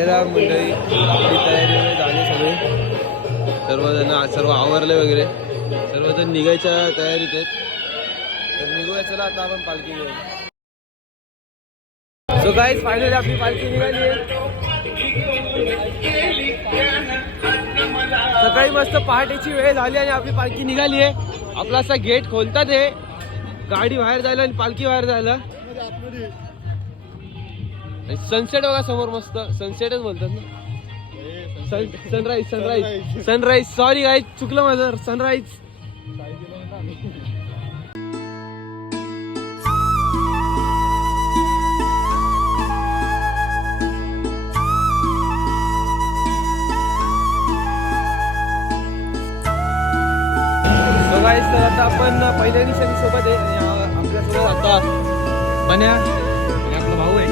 साईराम मंडळी, आपली तयारी वगैरे झाली सगळी. सर्वजण सर्व आवरले वगैरे, सर्वजण निघायच्या तयारीत आहेत. तर निघूया, चला आता आपण पालखी घेऊ. सो गाईज फायनली आपली पालखी निघाली आहे. सकाळी मस्त पहाटेची वेळ झाली आणि आपली पालखी निघाली आहे. आपला असा गेट खोलतात आहे, गाडी बाहेर जायला आणि पालखी बाहेर जायला. सनसेट बघा समोर, मस्त सनसेटच बोलतात ना. Sunrise sunrise sunrise, sorry guys चुकलं माझं, सनराईज. तर आता आपण पहिल्या निशाणी सोबत आहे आणि आपल्यासोबत आता मन्या आणि आपला भाऊ आहे.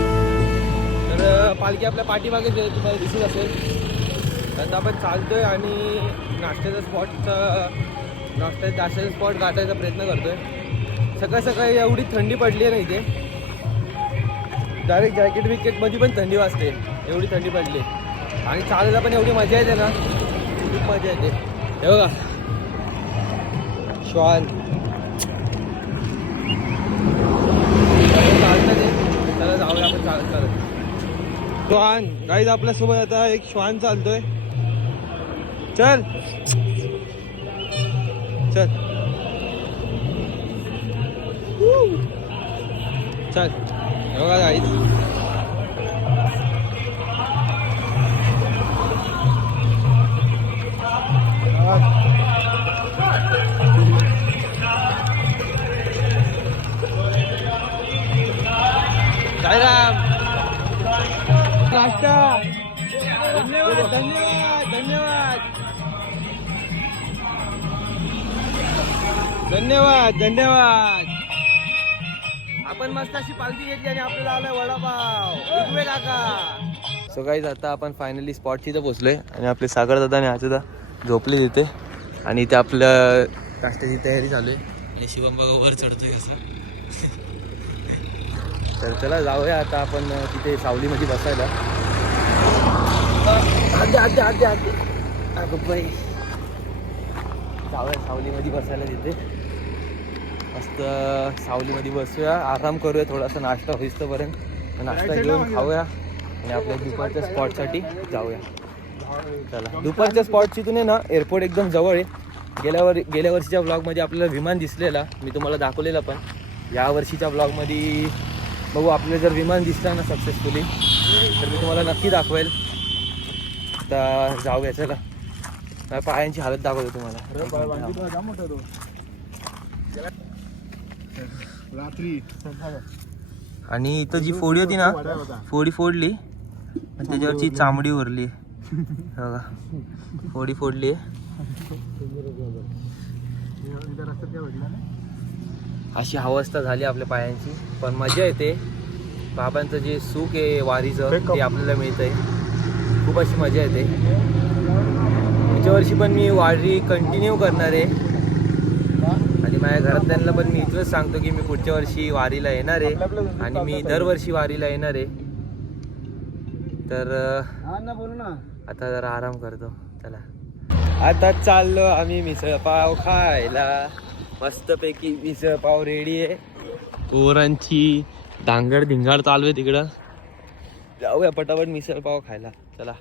तर पालखी आपल्या पाठीमागेच आहे, तुम्हाला दिसत असेल. आता आपण चालतोय आणि नाश्त्याचा स्पॉट गाठायचा प्रयत्न करतोय. सकाळ सकाळी एवढी थंडी पडली आहे ना इथे, डायरेक्ट जॅकेट विकेटमध्ये पण थंडी वाजते, एवढी थंडी पडली. आणि चालायला पण एवढी मजा येते ना, खूप मजा येते. हे बघा श्वान चालतं ते, चला जाऊया आपण चालत. श्वान गाईज आपल्यासोबत आता एक श्वान चालतोय. चल चल चल, हे बघा गाईज. साईराम नाश्ता, धन्यवाद धन्यवाद धन्यवाद धन्यवाद धन्यवाद. आपण मस्त अशी पालखी घेतली आणि आपल्याला आलाय वडापाव उजवे काका. सो गाईज आता आपण फायनली स्पॉटची इथं पोहोचलोय आणि आपले सागर दादा आणि आजोदा झोपले तिथे आणि इथे आपलं नाश्त्याची तयारी चालू आहे. आणि शिवम बघा वर चढतोय कसा. तर चला जाऊया आता आपण तिथे सावलीमध्ये बसायला. जाऊया सावलीमध्ये बसायला तिथे, मस्त सावलीमध्ये बसूया, आराम करूया, थोडासा नाश्ता होईस्तोपर्यंत नाश्ता घेऊन खाऊया आणि आपल्या दुपारच्या स्पॉटसाठी जाऊया. चला, दुपारच्या स्पॉटची तुम्ही ना एअरपोर्ट एकदम जवळ आहे. गेल्या वर्षीच्या ब्लॉगमध्ये आपल्याला विमान दिसलेला, मी तुम्हाला दाखवलेला. पण या वर्षीच्या ब्लॉगमध्ये बघू, आपल्याला जर विमान दिसला ना सक्सेसफुली तर मी तुम्हाला नक्की दाखवेल. आता जाऊया, चला. पायांची हालत दाखवतो तुम्हाला. आणि इथं जी फोडी होती ना, फोडी फोडली आणि त्याच्यावरची चामडी उरली बघा, फोडी फोडली. अशी अवस्था झाली आपल्या पायांची, पण मजा येते. बाबांचं जे सुख आहे वारीचं ते आपल्याला मिळतंय, खूप अशी मजा येते. पुढच्या वर्षी पण मी वारी कंटिन्यू करणार आहे आणि माझ्या घरातल्यांना पण मी इथलंच सांगतो की मी पुढच्या वर्षी वारीला येणार आहे आणि मी दरवर्षी वारीला येणार आहे. तर आता जरा आराम करतो. चला, आता चाललो आम्ही मिसळ पाव खायला. मस्तपैकी मिसळ पाव रेडी आहे, पोरांची धांगड धिंगाड चालू आहे तिकडं. जाऊया पटापट मिसळ पाव खायला. चला.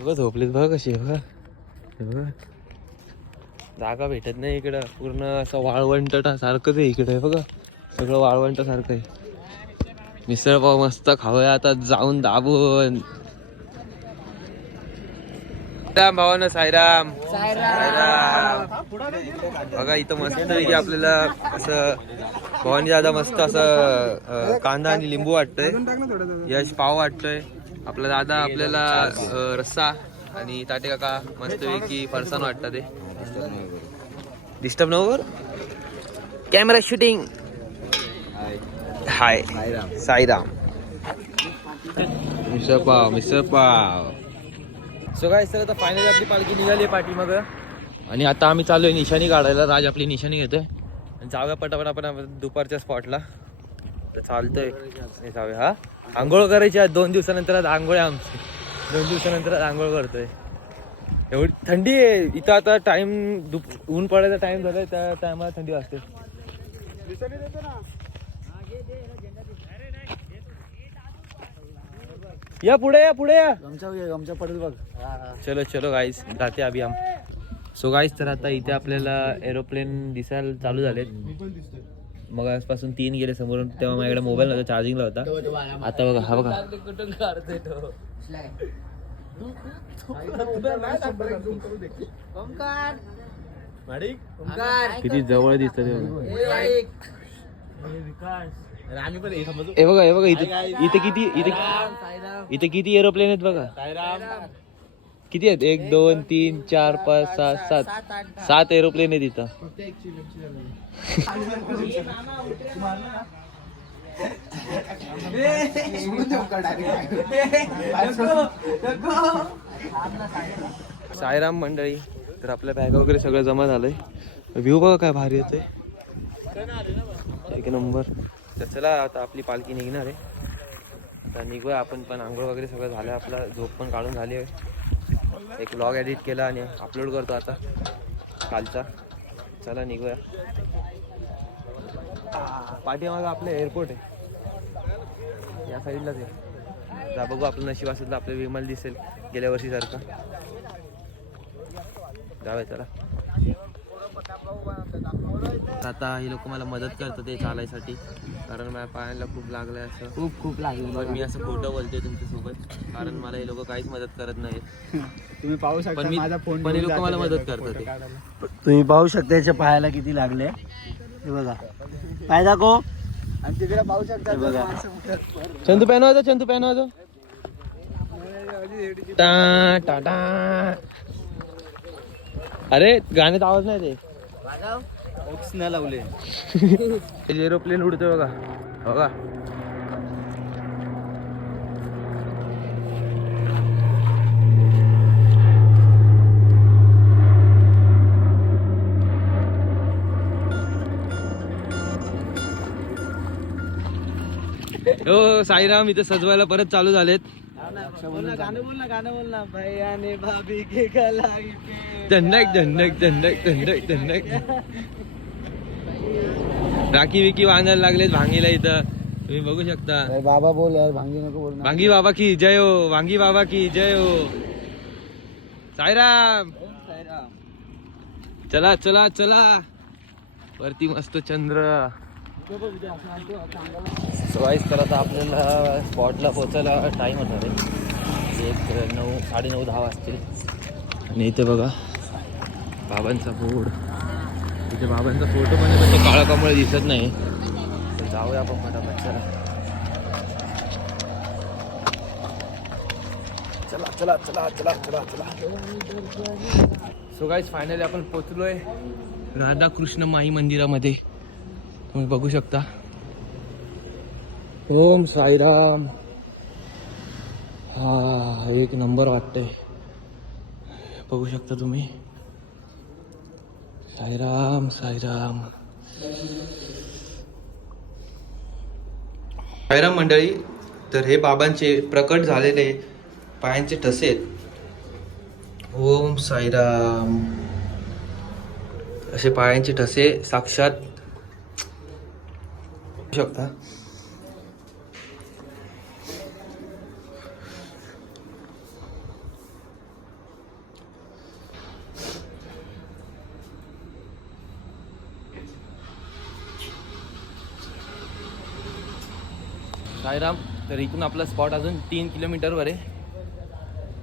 बघ झोपलीत बघ कशी बघ, जागा भेटत नाही इकडं, पूर्ण असं वाळवंट सारखंच आहे इकडे बघा, सगळं वाळवंट सारखं आहे. मिसळ पाव मस्त खाऊया आता जाऊन दाबून. साईराम भावानं, साईराम साईराम. बघा इथं मस्त पैकी आपल्याला असं भवानी दादा मस्त असं कांदा आणि लिंबू वाटतंय, यश पाव वाटतोय, आपला दादा आपल्याला रस्सा आणि ताटे काका मस्त पैकी फरसाण वाटतं. ते डिस्टर्ब नव्हतं, कॅमेरा शूटिंग. हाय साईराम. मिसळ पाव मिसळ पाव. सो गाइस, तर आता फायनली आपली पालखी निघाली आहे पाठीमागं आणि आता आम्ही चालू आहे निशाणी काढायला. राज आपली निशाणी घेतोय आणि जाऊया पटापट आपण दुपारच्या स्पॉटला. चालतंय हे जाऊया. हा आंघोळ करायची आज 2 दिवसानंतर. आज आंघोळ आहे आमची. 2 दिवसानंतर आज आंघोळ करतोय. एवढी थंडी आहे इथं. आता टाइम ऊन पडायचा टाइम झालाय, त्या टायमाला थंडी वाजते. या पुढे या पुढे या. गमचा पडेल बघ. चलो चलो गाईस जाते अभि हम. सो गाईस तर आता इथे आपल्याला एरोप्लेन दिसायला चालू झालेत. मग आजपासून 3 गेले समोरून. तेव्हा माझ्याकडे मोबाईल नव्हता, चार्जिंगला होता. आता बघा हा बघा किती जवळ दिसत. हे बघा हे बघा इथे किती एरोप्लेन आहेत बघा. किती आहेत? 1 2 3 4 5 6 7 एरोप्लेन आहेत इथं. साईराम मंडळी, तर आपल्या बॅग वगैरे सगळं जमा झालंय. व्ह्यू बघा काय भारी येतोय, एक नंबर. तर चला आता आपली पालखी निघणार आहे. आता निघूया आपण पण. आंघोळ वगैरे सगळं झालं आपला, झोप पण काढून झाली आहे. एक व्लॉग एडिट केला आणि अपलोड करतो आता कालचा. चला निघूया. पाठीमागं आपलं एअरपोर्ट आहे, या साईडलाच आहे. जा बघू आपलं नशीब असेल तर आपलं विमान दिसेल गेल्या वर्षी सारखं. जाऊया चला. आता हे लोक मला मदत करतात ते चालायसाठी, कारण माझ्या पायाला खूप लागलंय. असं खूप लागलं. पण मी असं खोटं बोलतोय तुमच्यासोबत, कारण मला हे लोक काहीच मदत करत नाहीत. तुम्ही पाहू शकता पण माझा फोन, पण हे लोक मला मदत करतात. तुम्ही पाहू शकता याच्या पायाला किती लागले. हे बघा पाय दाखव. आणि तिकडे पाहू शकता बघा. चंदू पॅन वाजव, चंदू पॅन वाजव. टा टा टा. अरे गाण्यात आवाज नाही ते नाही लावले. एरोप्लेन उडतोय बघा बघा. हो साईराम, इथे सजवायला परत चालू झालेत. गाणं बोल ना. भैया ने भाभी के गला धन्नक धन्नक धन्नक धन्नक धन्नक. राखी विकी बांधायला लागलेत भांगीला इथं, तुम्ही बघू शकता. बाबा बोल यार, भांगी नको बोल. भांगी बाबा की जय हो, भांगी बाबा की जय हो. साईराम चला चला चला. वरती मस्त चंद्र. सवाईस तर आता आपल्याला स्पॉटला पोचायला टाइम होता रे. 9 9:30 10 वाजतील. आणि इथे बघा बाबांचा बोर्ड. इथे बाबांचा फोटो पण आहे, पण तो काळा कमळ दिसत नाही. तर जाऊया आपण फटाफट. चला चला चला चला चला चला चला. सो गाईज फायनली आपण पोचलोय राधाकृष्ण माई मंदिरामध्ये. तुम्ही बघू शकता. ओम साईराम. हा एक नंबर वाटतंय, बघू शकता तुम्ही. साईराम साईराम साईराम मंडळी. तर हे बाबांचे प्रकट झालेले पायांचे ठसे आहेत. ओम साईराम. असे पायांचे ठसे साक्षात शकता. साईराम. तर इथून आपला स्पॉट अजून 3 किलोमीटरवर आहे.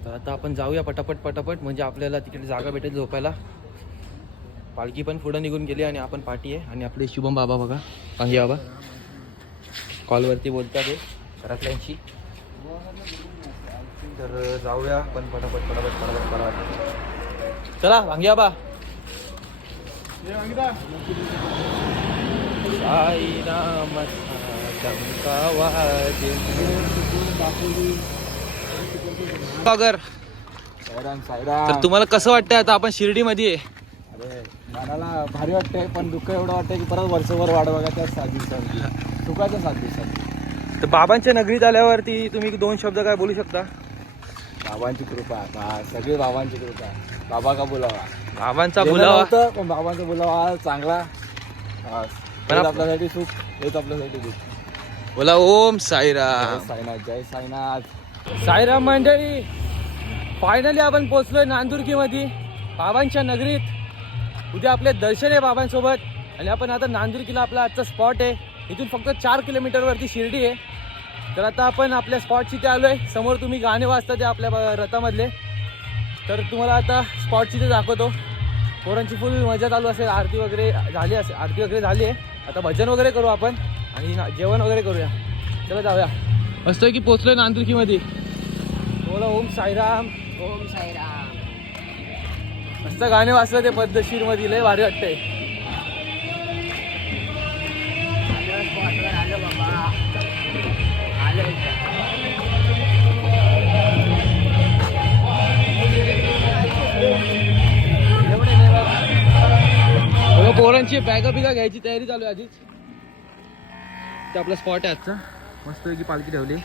तर आता आपण जाऊया पटापट पटापट, म्हणजे आपल्याला तिकडे जागा भेटेल झोपायला. पालखी पण पुढं निघून गेली आणि आपण पाठी आहे. आणि आपले शुभम बाबा बघा, पांगी बाबा कॉलवरती बोलतात ते घरातल्यांशी. तर जाऊया पण पटापट पटापट पटापट पटापट. चला भांगी बाबा. साईराम तर तुम्हाला कसं वाटतंय आता आपण शिर्डीमध्ये आहे? अरे मनाला भारी वाटतंय, पण दुःख एवढं वाटतंय की परत वर्षभर वाट बघा त्या दिवसांची. सुखाच्या 7 दिवसात. तर बाबांच्या नगरीत आल्यावरती तुम्ही 2 शब्द काय बोलू शकता? बाबांची कृपा, सगळी बाबांची कृपा. बाबा का बोलावा, बाबांचा बोलावा. पण बाबांचा बोलावा चांगला. पण आपल्यासाठी सुख, हेच आपल्यासाठी दुःख. बोला ओम साईराम. जय साईनाथ, जय साईनाथ. साईराम मंडळी, फायनली आपण पोहोचलोय नांदुर्कीमध्ये, बाबांच्या नगरीत. उद्या आपले दर्शन आहे बाबांसोबत. आणि आपण आता नांदुर्कीला आपला आजचा स्पॉट आहे. इथून फक्त 4 किलोमीटरवरती शिर्डी आहे. तर आता आपण आपल्या स्पॉटची ते आलोय. समोर तुम्ही गाणे वाजता ते आपल्या रथामधले. तर तुम्हाला आता स्पॉटची ते दाखवतो. पोरांची फुल मजा चालू असेल. आरती वगैरे झाली आहे. आता भजन वगैरे करू आपण आणि जेवण वगैरे करूया. चला जाऊया. मस्त की पोचलोय नांदुर्कीमध्ये. बोला ओम साईराम. ओम साईराम. मस्त गाणे वाचलं ते पद्धतशीर मध्ये, लय भारी वाटतंय. आलो बाबा, आलो. पोरांची बॅगा बिगा घ्यायची तयारी चालू आहे आधीच. ते आपला स्पॉट आहे आजचा. मस्त की पालखी ठेवली.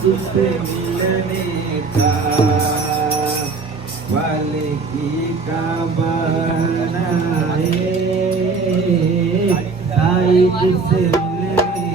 तुझसे मिलने का वाले की का बहाना है, आई तुझसे मिलने का.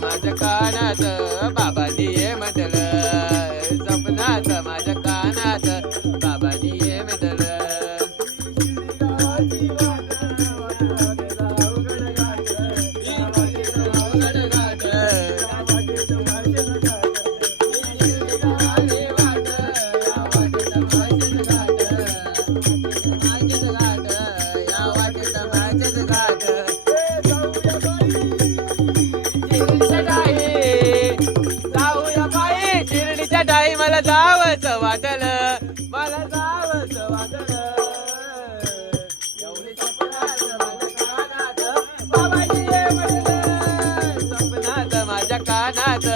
माझ्या कानात बाबांनी ये म्हटलं, स्वप्नात माझ्या कानात बाबांनी ये म्हटलं. मला जावंच वाटलं, मला जावंच वाटलं. एवढी स्वप्नात माझ्या कानात बाबांनी ये म्हटलं, स्वप्नात माझ्या कानात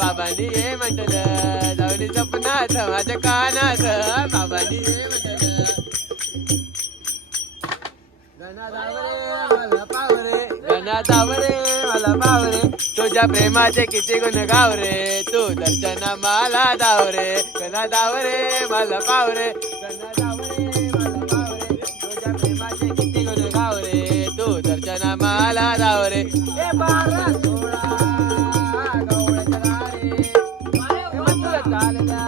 बाबांनी ये म्हटलं, जाऊन स्वप्नात माझ्या कानात बाबांनी ये म्हटलं. गणा धावरे मला पावरे, तुझ्या प्रेमाचे किती गुण गावरे, तू दर्शन मला धावरे. गणा धावरे मला पावरे, गणा धावरे मला पावरे, तुझ्या प्रेमाचे किती गुण गावरे, तू दर्शन मला धावरे. हे बारा सोळा गवळ्याच्या दारी, मथुर चालल्या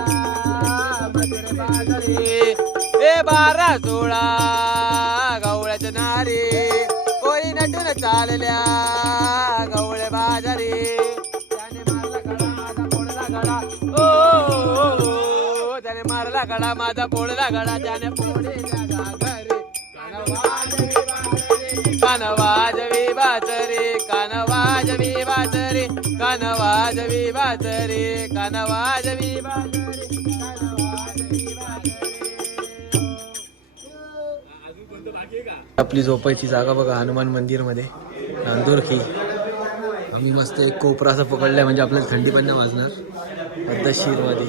मथुर बाजारी, ए 12-16 गवळ्याच्या नारी पोरी नटून चालल्या गवळे बाजारी त्याने मारला कडा माझा पोळला गडा ओ त्याने मारला कडा माझा पोळला गडा त्याने पोळीच्या घागरे कान वाजवी बाचरे कान वाजवी बाचरे कान वाजवी बाचरे कान वाजवी बाचरे आपली झोपायची जागा बघा हनुमान मंदिर मध्ये नांदुरकी. आम्ही मस्त एक कोपरा असं पकडलाय म्हणजे आपल्याला थंडी पण नाही वाजणार पद्धतशीर मध्ये.